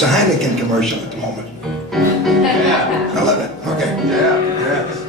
It's a Heineken commercial at the moment. Yeah. I love it. Okay. Yeah, yes.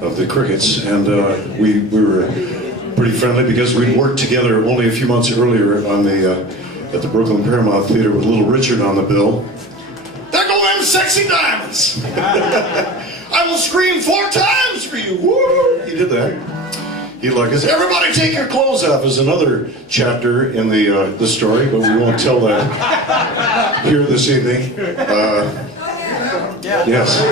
Of the Crickets, and we were pretty friendly because we'd worked together only a few months earlier on the at the Brooklyn Paramount Theater with Little Richard on the bill. There go them sexy diamonds! I will scream 4 times for you! Woo! He did that. He liked us. Everybody take your clothes off is another chapter in the story, but we won't tell that here this evening. Yes.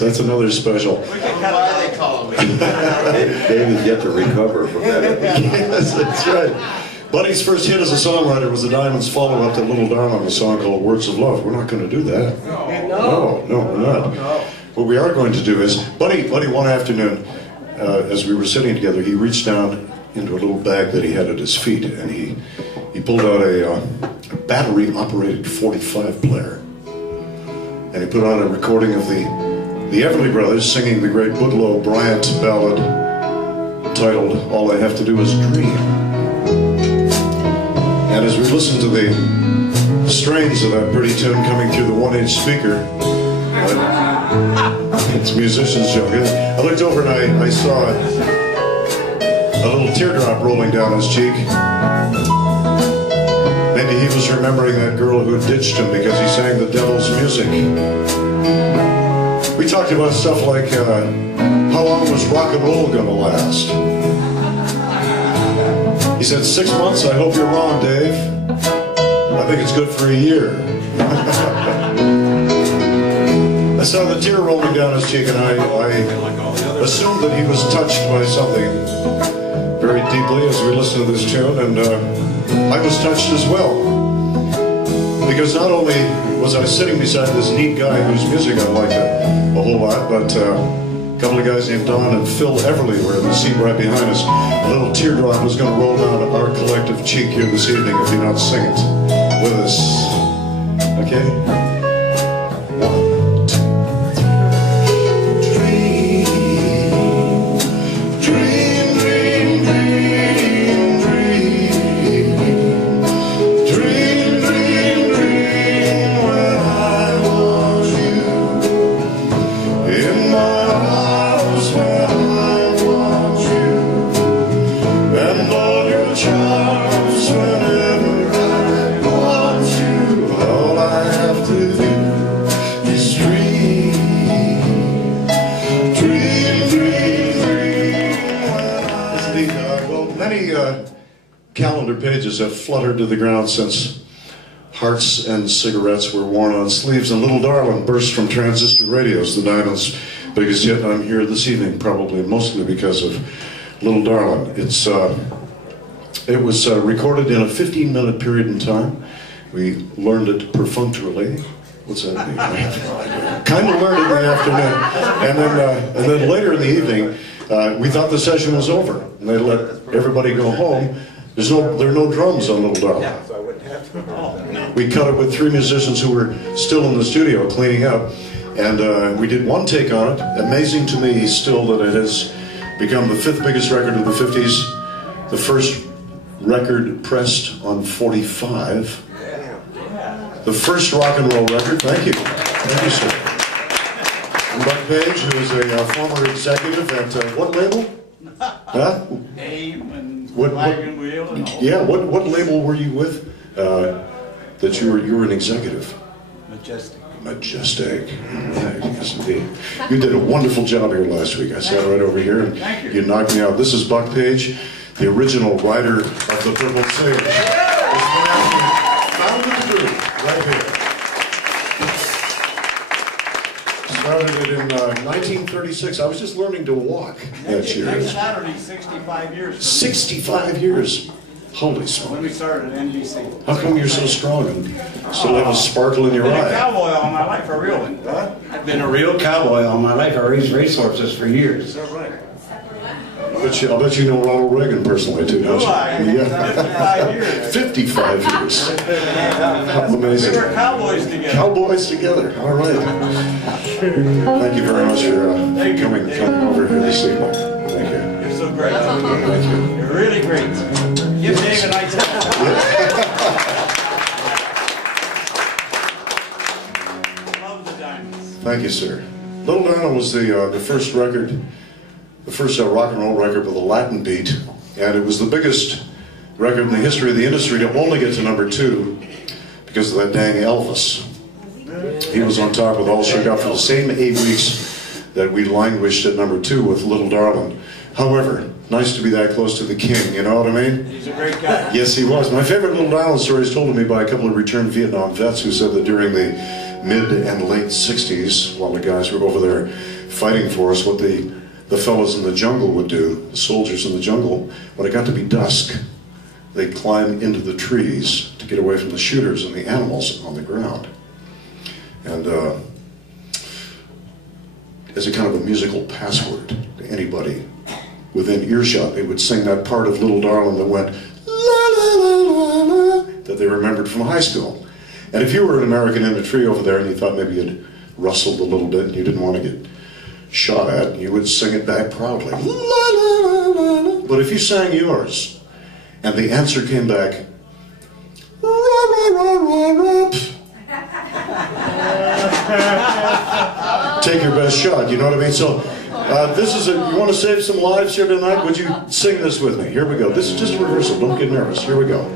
That's another special. Why they call me. David's yet to recover from that. Yes, that's right. Buddy's first hit as a songwriter was the Diamonds' follow-up to Little Darlin, a song called Words of Love. We're not going to do that. No, we're not. what we are going to do is, Buddy one afternoon, as we were sitting together, he reached down into a little bag that he had at his feet, and he pulled out a battery-operated 45 player, and he put on a recording of the Everly Brothers singing the great Bootlow Bryant ballad titled "All I Have to Do Is Dream." And as we listened to the strains of that pretty tune coming through the 1-inch speaker, it's musician's joke. I looked over and I saw a little teardrop rolling down his cheek. Maybe he was remembering that girl who ditched him because he sang the devil's music. We talked about stuff like, how long was rock and roll gonna last? He said, 6 months. I hope you're wrong, Dave. I think it's good for a year. I saw the tear rolling down his cheek, and I assumed that he was touched by something very deeply as we listened to this tune, and I was touched as well. Because not only was I sitting beside this neat guy whose music I liked a whole lot, but a couple of guys named Don and Phil Everly were in the seat right behind us. A little teardrop was going to roll down our collective cheek here this evening if you not sing it with us. Okay? 1, 2, 3. Dream, dream, dream, dream, dream. Dream, dream, dream when I want you in my arms when I want you, and all your charms whenever I want you. All I have to do is dream, dream, dream, dream. Well, many calendar pages have fluttered to the ground since hearts and cigarettes were worn on sleeves, and Little Darlin burst from transistor radios, the Diamond's biggest hit. I'm here this evening probably mostly because of Little Darlin. It was recorded in a 15-minute period in time. We learned it perfunctorily. What's that mean? Kind of learned it in the afternoon, and then later in the evening, we thought the session was over, and they let everybody go home. There are no drums on Little Darlin. We cut it with 3 musicians who were still in the studio cleaning up, and we did one take on it. Amazing to me still that it has become the 5th biggest record of the 50s, the first record pressed on 45, the first rock and roll record. Thank you. Thank you, sir. And Buck Page, who is a former executive at what label? Huh? Aim and Wagon Wheel and all. Yeah, what label were you with that you were an executive? Majestic. Majestic. Yes, indeed. You did a wonderful job here last week. I sat right over here and you knocked me out. This is Buck Page, the original writer of the Purple Sage. This man founded the group right here. Started it in 1936. I was just learning to walk that year. Next Saturday, 65 years. 65 years. Holy When smokes. we started at NBC. How come you're so strong and still have a sparkle in your I've been a eye? cowboy all my life, a real one. What? I've been a real cowboy all my life. I raised racehorses for years. Is that right? I'll bet you know Ronald Reagan personally too, don't Do you? I? Yeah. 55 years. 55 years. How We amazing. were cowboys together. Cowboys together. All right. Thank you very much for coming over here this evening. Thank you. You're so great. Thank you. You're really great. Give Dave a nice hand. Love the Diamonds. Thank you, sir. Little Darlin was the first record, the first rock and roll record with a Latin beat, and it was the biggest record in the history of the industry to only get to #2 because of that dang Elvis. He was on top with All Shook Up for the same 8 weeks that we languished at #2 with Little Darlin. However, nice to be that close to the king, you know what I mean? He's a great guy. Yes, he was. My favorite Little Darlin story is told to me by a couple of returned Vietnam vets who said that during the mid and late 60s, while the guys were over there fighting for us, what the fellas in the jungle would do, the soldiers in the jungle, when it got to be dusk, they'd climb into the trees to get away from the shooters and the animals on the ground. And as a kind of a musical password to anybody within earshot. They would sing that part of Little Darlin that went la la la la la that they remembered from high school. And if you were an American in a tree over there and you thought maybe you'd rustled a little bit and you didn't want to get shot at, you would sing it back proudly. La, la, la, la, la. But if you sang yours and the answer came back, ra, ra, ra, ra, ra, take your best shot, you know what I mean? So this is you want to save some lives here tonight? Would you sing this with me? Here we go. This is just a rehearsal. Don't get nervous. Here we go.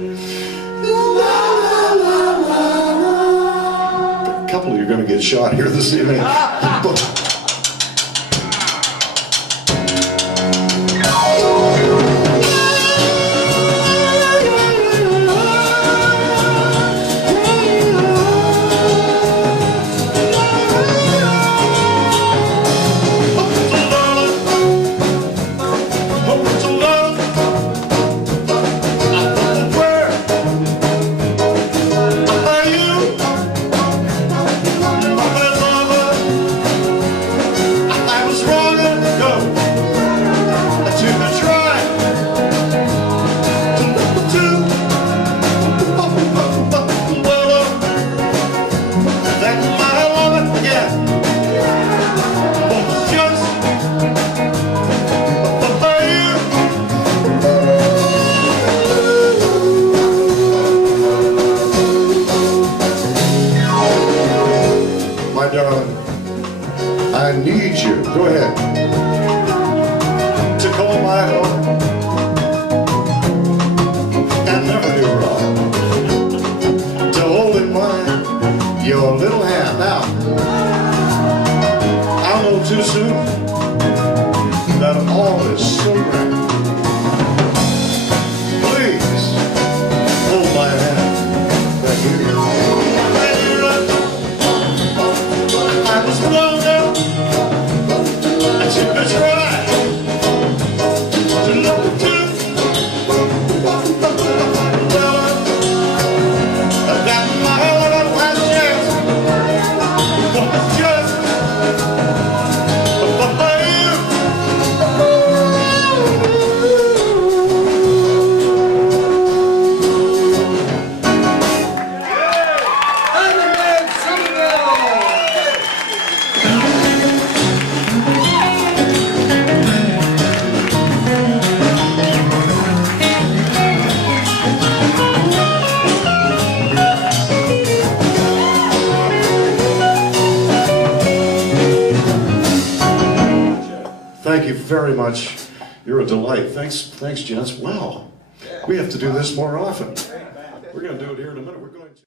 A couple of you are going to get shot here this evening. Darling, I need you, go ahead, to call my own and never do wrong, to hold in mind your little hand. Now, I'll know too soon that all is so grand. Please, hold my hand. Thank you. I was blown up. I took a try to look to. I got my last chance. Was just for you. Dave Somerville! Thank you very much. You're a delight. Thanks, gents. Wow. We have to do this more often. We're going to do it here in a minute. We're going to